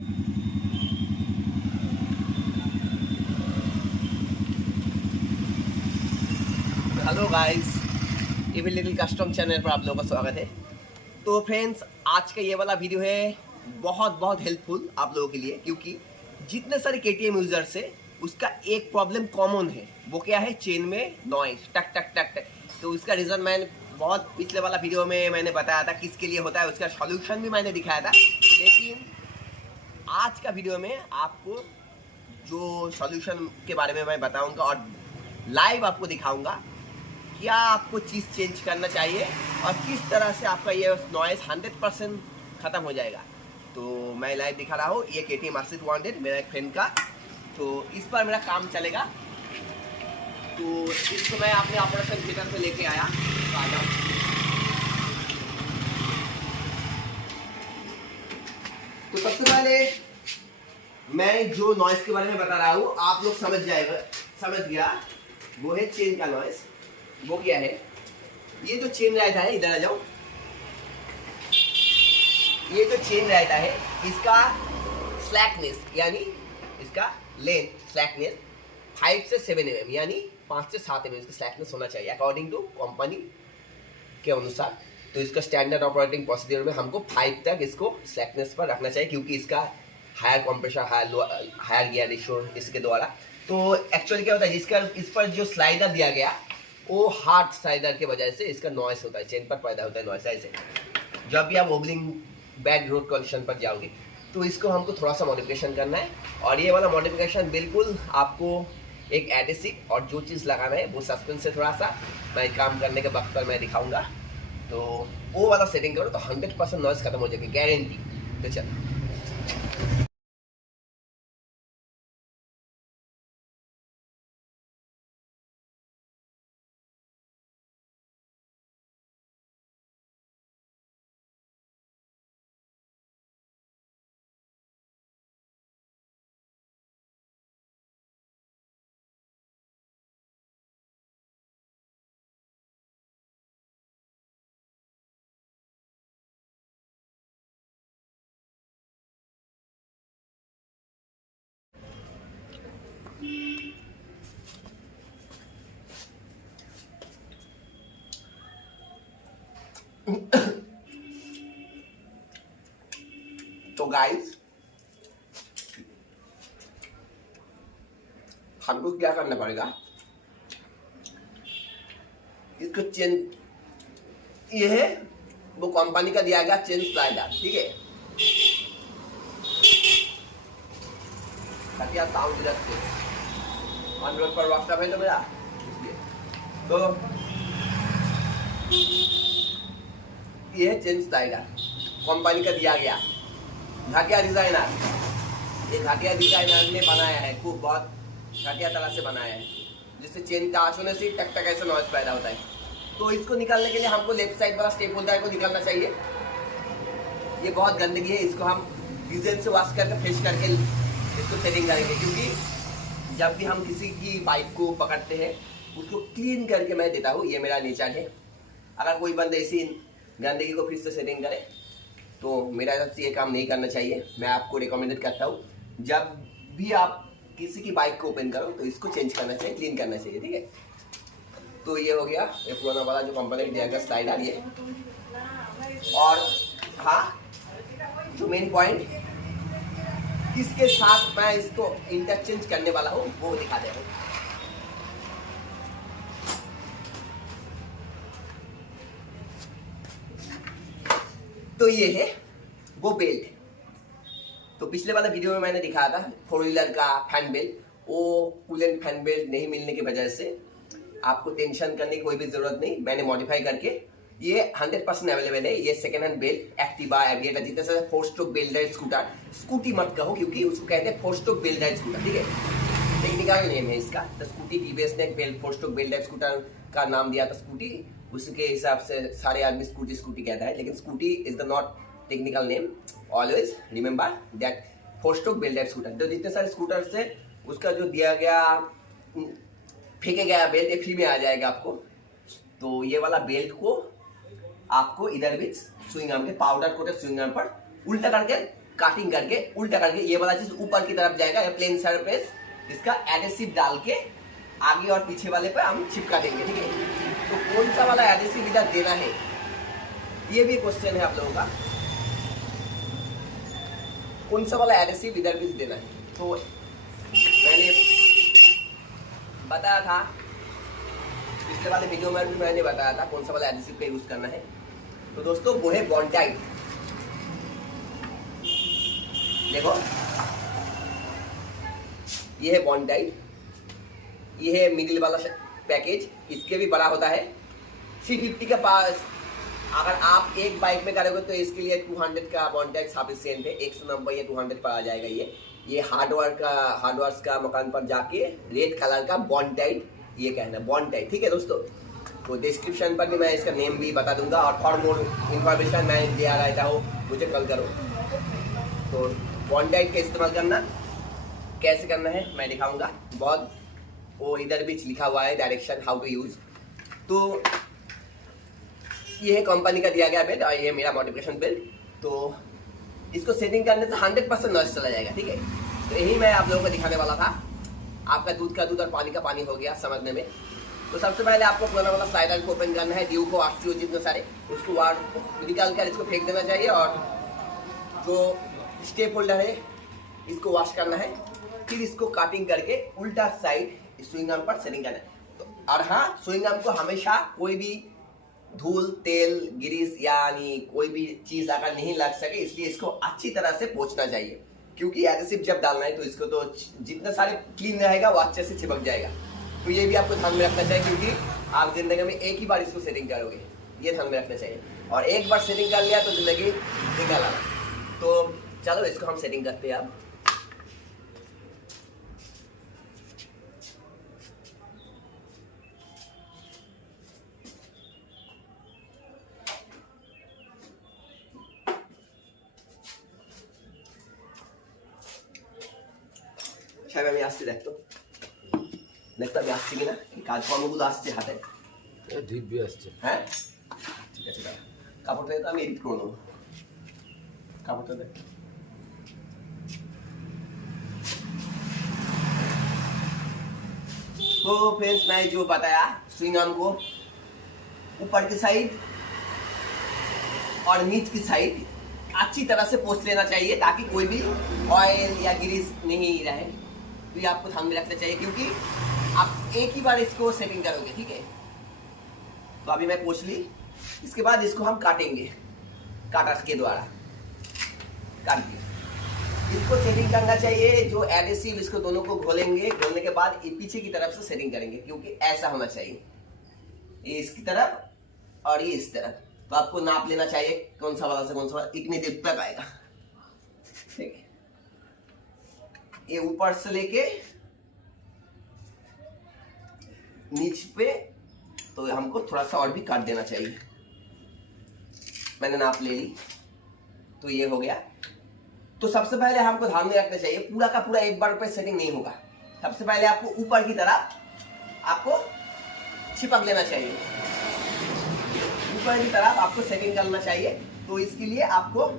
Hello guys, evil little custom channel पर आप लोगों का स्वागत है। तो फ्रेंड्स, आज का ये वाला वीडियो है बहुत बहुत हेल्पफुल आप लोगों के लिए, क्योंकि जितने सारे केटीएम यूजर्स है उसका एक प्रॉब्लम कॉमन है। वो क्या है? चेन में नॉइज, टक टक टक टक। तो इसका रीज़न मैंने बहुत पिछले वाला वीडियो में मैंने बताया था किसके लिए होता है, उसका सॉल्यूशन भी मैंने दिखाया था। लेकिन आज का वीडियो में आपको जो सॉल्यूशन के बारे में मैं बताऊंगा और लाइव आपको दिखाऊंगा क्या आपको चीज़ चेंज करना चाहिए और किस तरह से आपका ये नॉइज़ 100% ख़त्म हो जाएगा। तो मैं लाइव दिखा रहा हूँ। ये KTM RC 200 मेरा एक फ्रेंड का, तो इस पर मेरा काम चलेगा। तो इसको मैं अपने ऑपरेशन थिएटर पे लेके आया। तो आ जाओ। तो सबसे पहले मैं जो नॉइज़ के बारे में बता रहा हूँ आप लोग समझ गया। वो है चेन का नॉइज़। वो क्या है? ये जो चेन रहता है, इधर आ जाओ। ये जो चेन रहता है इसका स्लैकनेस यानी इसका लेंथ स्लैकनेस 5 से 7 mm यानी 5 से 7 mm इसका स्लैकनेस होना चाहिए अकॉर्डिंग टू कंपनी के अनुसार। तो इसका स्टैंडर्ड ऑपरेटिंग प्रोसीजर में हमको 5 तक इसको स्लैकनेस पर रखना चाहिए, क्योंकि इसका higher compressor higher gear ratio इसके द्वारा। तो एक्चुअली क्या होता है, जिसका इस पर जो स्लाइडर दिया गया वो हार्ड स्लाइडर के वजह से इसका नॉइस होता है, चेन पर पैदा होता है नॉइस। ऐसे जब भी आप ओबलिंग बैड रोड कंडीशन पर जाओगे तो इसको हमको थोड़ा सा मॉडिफिकेशन करना है। और ये वाला मॉडिफिकेशन बिल्कुल आपको एक एडिसिव और जो चीज़ लगाना है वो सस्पेंस से थोड़ा सा मैं काम करने के वक्त पर मैं दिखाऊंगा। तो वो वाला सेटिंग करो तो 100% नॉइस खत्म हो जाएगी, गारंटी। तो चलो। तो गाइस, हमको क्या करना पड़ेगा? इसको चेन, ये है वो कंपनी का दिया गया चेन स्लाइडर, ठीक है। ताकि आप साउंड रखते ऑन रोड पर व्हाट्सएप है तो मेरा, इसलिए। तो ये है चेन स्लाइडर, कंपनी का दिया गया घटिया डिजाइनर। ये घटिया डिजाइनर ने बनाया है, खूब बहुत घटिया तरह से बनाया है, जिससे चेन टच होने से टक टक ऐसा नॉइज पैदा होता है। तो इसको निकालने के लिए हमको लेफ्ट साइड वाला स्टेप होल्डर को निकालना चाहिए। ये बहुत गंदगी है, इसको हम डीजल से वॉश करके फ्रेश करके इसको सेटिंग करेंगे, क्योंकि जब भी हम किसी की बाइक को पकड़ते हैं उसको क्लीन करके मैं देता हूँ। ये मेरा नेचर है। अगर कोई बंदा ऐसी गंदगी को फिर से सेटिंग करे तो मेरा हिसाब से ये काम नहीं करना चाहिए। मैं आपको रिकमेंडेड करता हूँ, जब भी आप किसी की बाइक को ओपन करो तो इसको चेंज करना चाहिए, क्लीन करना चाहिए, ठीक है। तो ये हो गया ये पुराना वाला जो कंपनी दिया गया स्लाइडर ये। और हाँ, जो मेन पॉइंट इसके साथ मैं इसको इंटरचेंज करने वाला हूँ वो दिखा दे रहा हूँ। तो ये है वो बेल्ट। तो पिछले वाला वीडियो में मैंने दिखाया था 4 व्हीलर का फैन बेल्ट। वो कूलेंट फैन बेल्ट नहीं मिलने की वजह से आपको टेंशन करने की कोई भी जरूरत नहीं, मैंने मॉडिफाई करके ये 100% अवेलेबल है। ये second hand belt Activa, aviator, जितने सारे 4 स्ट्रोक बेल्ट है, स्कूटी मत कहो क्योंकि उसको कहते हैं 4 स्ट्रोक बेल्ट है स्कूटर, ठीक है। टेक्निकल नेम है इसका। तो स्कूटी टीवीएस ने 4 स्ट्रोक बेल्ट स्कूटर का नाम दिया था स्कूटी, उसके हिसाब से सारे आदमी स्कूटी स्कूटी कहता है, लेकिन scooty is the not technical name. Always remember that 4 stroke belt scooter. तो जितने सारे स्कूटर से उसका जो दिया गया फेंके गया बेल्ट ये फ्री में आ जाएगा आपको। तो ये वाला बेल्ट को आपको इधर भी स्विंग आर्म के पाउडर कोटेड स्विंग आर्म पर उल्टा करके काटिंग करके उल्टा करके ये वाला चीज ऊपर की तरफ जाएगा, प्लेन सरफेस इसका एडेसिव डाल के आगे और पीछे वाले पे हम चिपका देंगे, ठीक है। तो कौन सा वाला एडेसिव इधर देना है, ये भी क्वेश्चन है आप लोगों का, कौन सा वाला एडेसिव इधर भी देना है। तो मैंने बताया था पिछले वाले वीडियो में भी, मैंने बताया था कौन सा वाला एडेसिव का यूज करना है। तो दोस्तों वो है बॉन्डाइट। देखो ये है बॉन्डाइट, ये है मिडिल वाला पैकेज, इसके भी बड़ा होता है 350 के पास। अगर आप एक बाइक में करोगे तो इसके लिए 200 का बॉन्डाइट सफिशिएंट है, 190 या 200 पर आ जाएगा। ये हार्डवेयर का मकान पर जाके रेड कलर का बॉन्डाइट, ये कहना बॉन्डाइट, ठीक है दोस्तों। तो डिस्क्रिप्शन पर भी मैं इसका नेम भी बता दूंगा, और फॉर मोर इन्फॉर्मेशन मैं दिया रहता हूँ, मुझे कॉल करो। तो बॉन्डाइट का इस्तेमाल करना कैसे करना है मैं दिखाऊंगा, बहुत वो इधर भी लिखा हुआ है डायरेक्शन हाउ टू यूज। तो ये है कंपनी का दिया गया बेल्ट और ये मेरा मॉडिफिकेशन बेल्ट। तो इसको सेटिंग करने से 100% नॉइज चला जाएगा, ठीक है। तो यही मैं आप लोगों को दिखाने वाला था। आपका दूध का दूध और पानी का पानी हो गया समझने में। तो सबसे पहले आपको पुराना वाला स्लाइडर को ओपन करना है, ड्यू को ऑस्टियो जितने सारे उसको निकाल कर इसको फेंक देना चाहिए, और जो स्टेप होल्डर है इसको वॉश करना है। फिर इसको काटिंग करके उल्टा साइड स्विंग आर्म पर सेटिंग करना है। तो और हाँ, स्विंग आर्म को हमेशा कोई भी धूल, तेल, ग्रीस यानी कोई भी चीज अगर नहीं लग सके, इसलिए इसको अच्छी तरह से पोंछना चाहिए, क्योंकि एडेसिव जब डालना है तो इसको तो जितना सारे क्लीन रहेगा वो अच्छे से चिपक जाएगा। तो ये भी आपको ध्यान में रखना चाहिए, क्योंकि आप जिंदगी में एक ही बार इसको सेटिंग करोगे, ये ध्यान में रखना चाहिए। और एक बार सेटिंग कर लिया तो जिंदगी निकल आना। तो चलो इसको हम सेटिंग करते हैं अब। আমি আসছি, দেখতো আমি আসছি কিনা, কাজকর্মগুলো আসছে হাতে, দিব্যি আসছে। হ্যাঁ ঠিক আছে, কাপড়টা তো আমি এডিট করে নেবো, কাপড়টা দেখ। तो फ्रेंड्स मैं जो बताया स्विंग आर्म को ऊपर की साइड और नीच की साइड अच्छी तरह से पोंछ लेना चाहिए, ताकि कोई भी ऑयल या ग्रीस नहीं रहे। तो ये आपको ध्यान में रखना चाहिए, क्योंकि आप एक ही बार इसको सेटिंग करोगे, ठीक है। तो अभी मैं पोंछ ली, इसके बाद इसको हम काटेंगे, काटर के द्वारा काट के इसको सेटिंग करना चाहिए। जो एडेसिव इसको दोनों को घोलेंगे, घोलने के बाद पीछे की तरफ से सेटिंग करेंगे, क्योंकि ऐसा होना चाहिए, ये इसकी तरफ और ये इस तरफ। तो आपको नाप लेना चाहिए कौन सा वाला से कौन सा वाला, इतनी देर तक आएगा, ठीक है। ये ऊपर से लेके नीच पे, तो हमको थोड़ा सा और भी काट देना चाहिए। मैंने नाप ले ली, तो ये हो गया। तो सबसे पहले हमको ध्यान में रखना चाहिए, पूरा का पूरा एक बार पे सेटिंग नहीं होगा। सबसे पहले आपको ऊपर की तरफ आपको चिपक लेना चाहिए, ऊपर की तरफ आपको सेटिंग करना चाहिए। तो इसके लिए आपको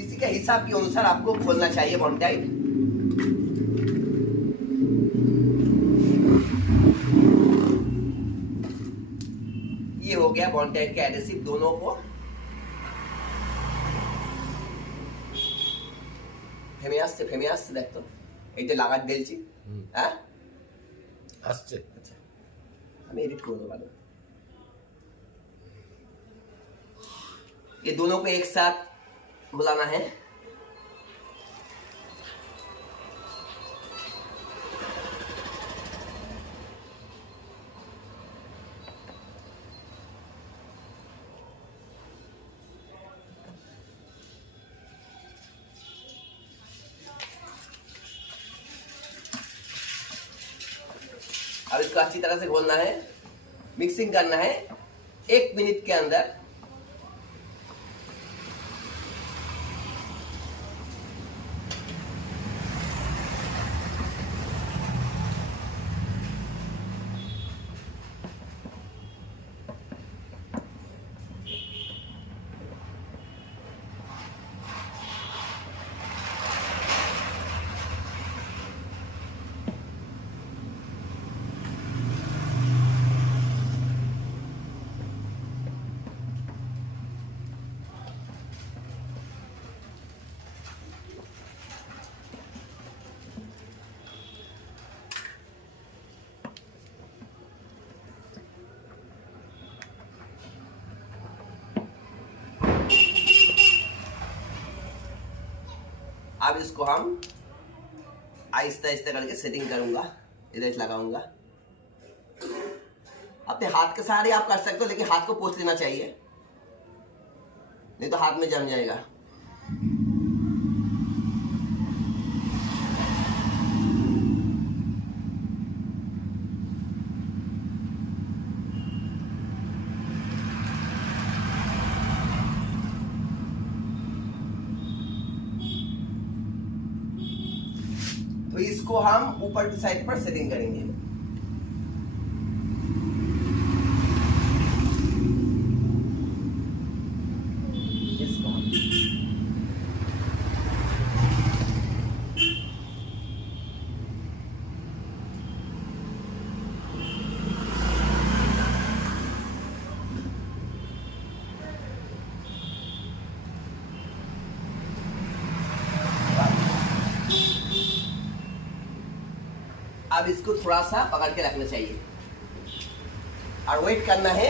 इसी के हिसाब के अनुसार आपको खोलना चाहिए बॉन्डाइट। ये हो गया बॉन्डाइट का एडेसिव दोनों को। ফেমে আসছে দেখতো, এইটা লাগাত দিয়েছি, হ্যাঁ আসছে। আচ্ছা আমি এডিট করে দেবো ভালো। ये दोनों को एक साथ बुलाना है। अब इसको अच्छी तरह से घोलना है, मिक्सिंग करना है 1 मिनट के अंदर। अब इसको हम आहिस्ता आहिस्ता करके सेटिंग करूंगा, इधर लगाऊंगा। अपने हाथ के सहारे आप कर सकते हो, लेकिन हाथ को पोंछ लेना चाहिए, नहीं तो हाथ में जम जाएगा। तो इसको हम ऊपर की साइड पर सेटिंग करेंगे। इसको हम अब इसको थोड़ा सा पकड़ के रखना चाहिए और वेट करना है।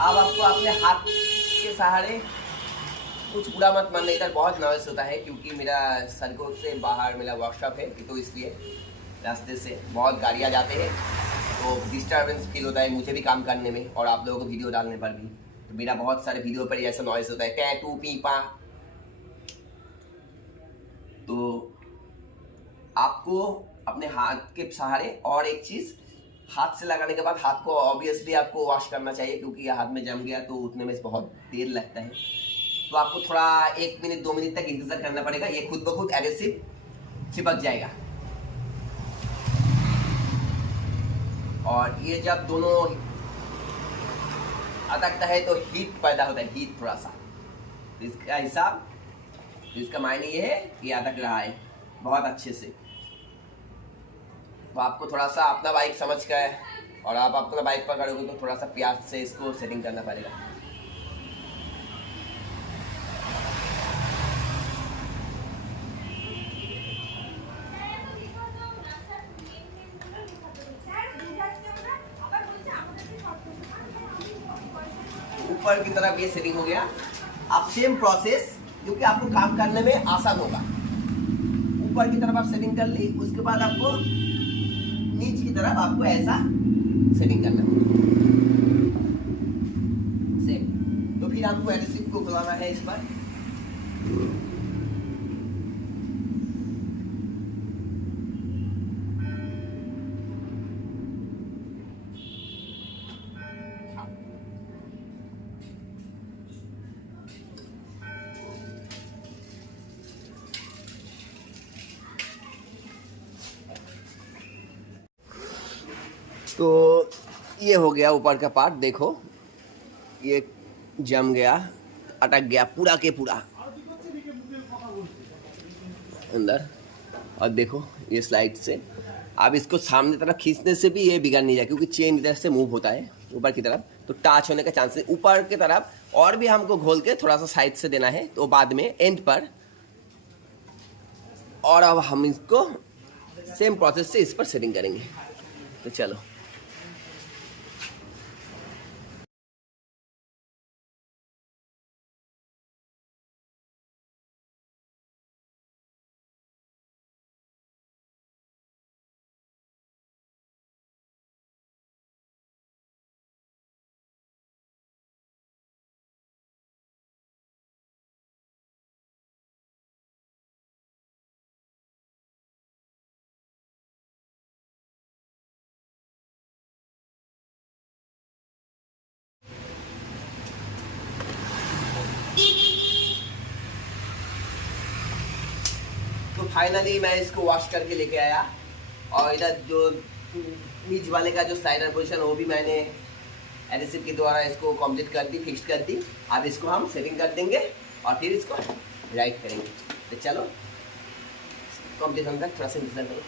अब आपको अपने हाथ के सहारे, कुछ बुरा मत मानना, इधर बहुत नॉइस होता है क्योंकि मेरा सड़कों से बाहर मेरा वर्कशॉप है, तो इसलिए रास्ते से बहुत गाड़ियाँ जाते हैं, तो डिस्टर्बेंस फील होता है मुझे भी काम करने में और आप लोगों को वीडियो डालने पर भी। तो मेरा बहुत सारे वीडियो पर ऐसा नॉइस होता है, टै टू पी पा। तो आपको अपने हाथ के सहारे, और एक चीज़, हाथ से लगाने के बाद हाथ को ऑब्वियसली आपको वॉश करना चाहिए क्योंकि ये हाथ में जम गया तो उतने में बहुत देर लगता है। तो आपको थोड़ा 1 मिनट 2 मिनट तक इंतजार करना पड़ेगा, ये खुद ब खुद एडहेसिव चिपक जाएगा। और ये जब दोनों अटकता है तो हीट पैदा होता है, हीट थोड़ा सा। तो इसका हिसाब, इसका मायने ये है कि अटक रहा है बहुत अच्छे से। तो आपको थोड़ा सा अपना बाइक समझ कर, और आप अपना बाइक पकड़ोगे तो थोड़ा सा प्यार से इसको सेटिंग करना पड़ेगा। ऊपर की तरफ ये सेटिंग हो गया। अब सेम प्रोसेस, क्योंकि आपको काम करने में आसान होगा। ऊपर की तरफ आप सेटिंग कर ली, उसके बाद आपको नीचे की तरफ आपको ऐसा सेटिंग करना है सेम। तो फिर आपको एडहेसिव को खुलाना है इस पर। तो ये हो गया ऊपर का पार्ट, देखो ये जम गया, अटक गया पूरा के पूरा अंदर। और देखो ये स्लाइड से अब इसको सामने तरफ खींचने से भी ये बिगड़ नहीं जाए क्योंकि चेन इधर से मूव होता है ऊपर की तरफ, तो टच होने का चांसेस ऊपर की तरफ। और भी हमको घोल के थोड़ा सा साइड से देना है, तो बाद में एंड पर। और अब हम इसको सेम प्रोसेस से इस पर सेटिंग करेंगे। तो चलो। तो फाइनली मैं इसको वॉश करके लेके आया, और इधर जो नीच वाले का जो स्लाइडर पोजीशन वो भी मैंने एडहेसिव के द्वारा इसको कंप्लीट कर दी, फिक्स कर दी। अब इसको हम सेटिंग कर देंगे और फिर इसको राइट करेंगे। तो चलो कंप्लीट होने तक थोड़ा सा इंतजार करो।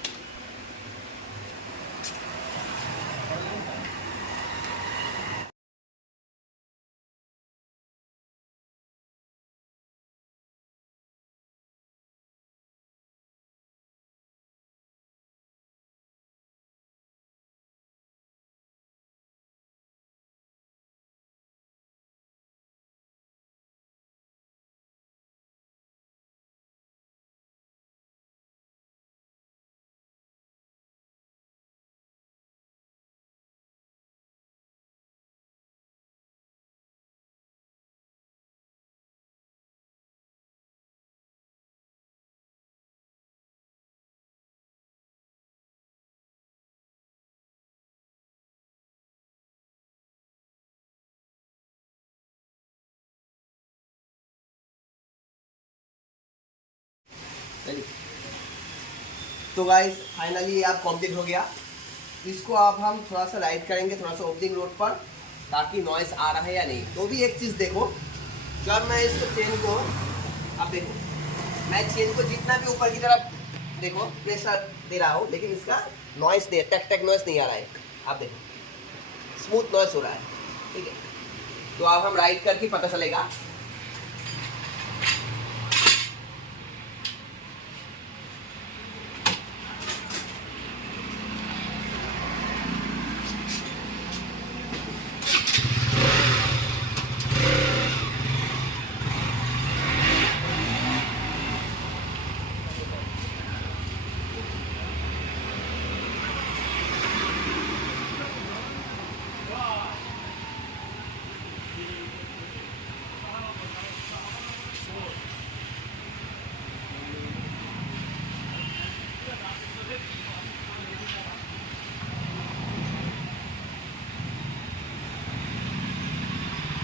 चलिए। तो गाइस फाइनली ये आप कंप्लीट हो गया। इसको अब हम थोड़ा सा राइड करेंगे, थोड़ा सा ओपनिंग रोड पर, ताकि नॉइस आ रहा है या नहीं। तो भी एक चीज़ देखो, जब मैं इसको चेन को, अब देखो मैं चेन को जितना भी ऊपर की तरफ देखो प्रेशर दे रहा हूँ, लेकिन इसका नॉइस नहीं, टैक टैक नॉइस नहीं आ रहा है। आप देखो स्मूथ नॉइस हो रहा है, ठीक है। तो अब हम राइड करके पता चलेगा।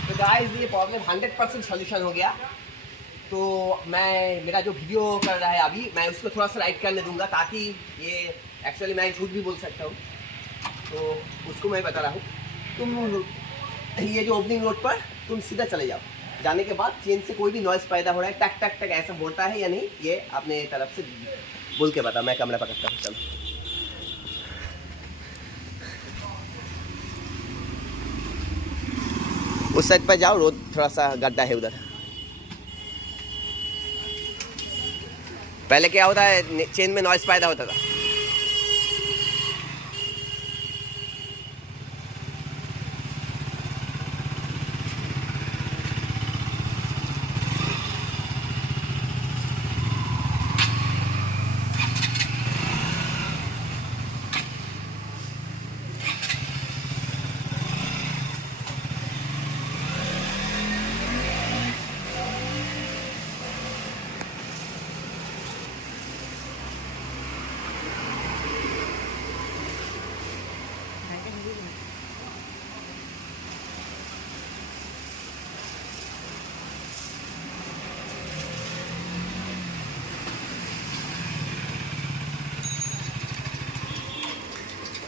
तो गाइस ये प्रॉब्लम 100% सॉल्यूशन हो गया। तो मैं मेरा जो वीडियो कर रहा है अभी, मैं उसको थोड़ा सा राइट करने दूंगा, ताकि ये एक्चुअली मैं झूठ भी बोल सकता हूँ, तो उसको मैं बता रहा हूँ। तुम ये जो ओपनिंग रोड पर तुम सीधा चले जाओ, जाने के बाद चेन से कोई भी नॉइस पैदा हो रहा है, टक टक टक ऐसा होता है या नहीं, ये अपने तरफ से बोल के बता। मैं कैमरा पकड़ता हूँ, चलो। उस साइड पर जाओ, रोड थोड़ा सा गड्ढा है उधर। पहले क्या होता है, चेन में नॉइस पैदा होता था।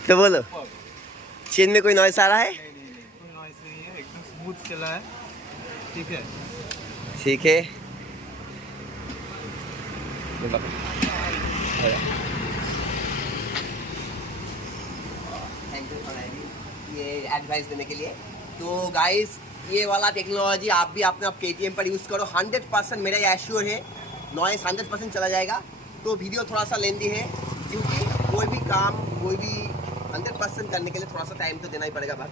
तो बोलो, चेन में कोई नॉइस आ रहा है? नहीं, कोई नॉइस नहीं है, एकदम स्मूथ चला है। ठीक है, ठीक है। थैंक यू फॉर ये एडवाइस देने के लिए। तो गाइस ये वाला टेक्नोलॉजी आप भी अपने KTM पर यूज़ करो। 100% मेरा ये एश्योर है, नॉइस 100% चला जाएगा। तो वीडियो थोड़ा सा लेंदी है, क्योंकि कोई भी काम, कोई भी 100% करने के लिए थोड़ा सा टाइम तो देना ही पड़ेगा बात।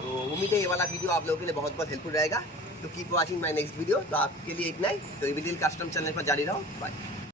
तो उम्मीद है ये वाला वीडियो आप लोगों के लिए बहुत बहुत हेल्पफुल रहेगा। तो keep watching my next video. तो आपके लिए इतना ही। तो ये वीडियो कस्टम चैनल पर जारी रहो। बाय।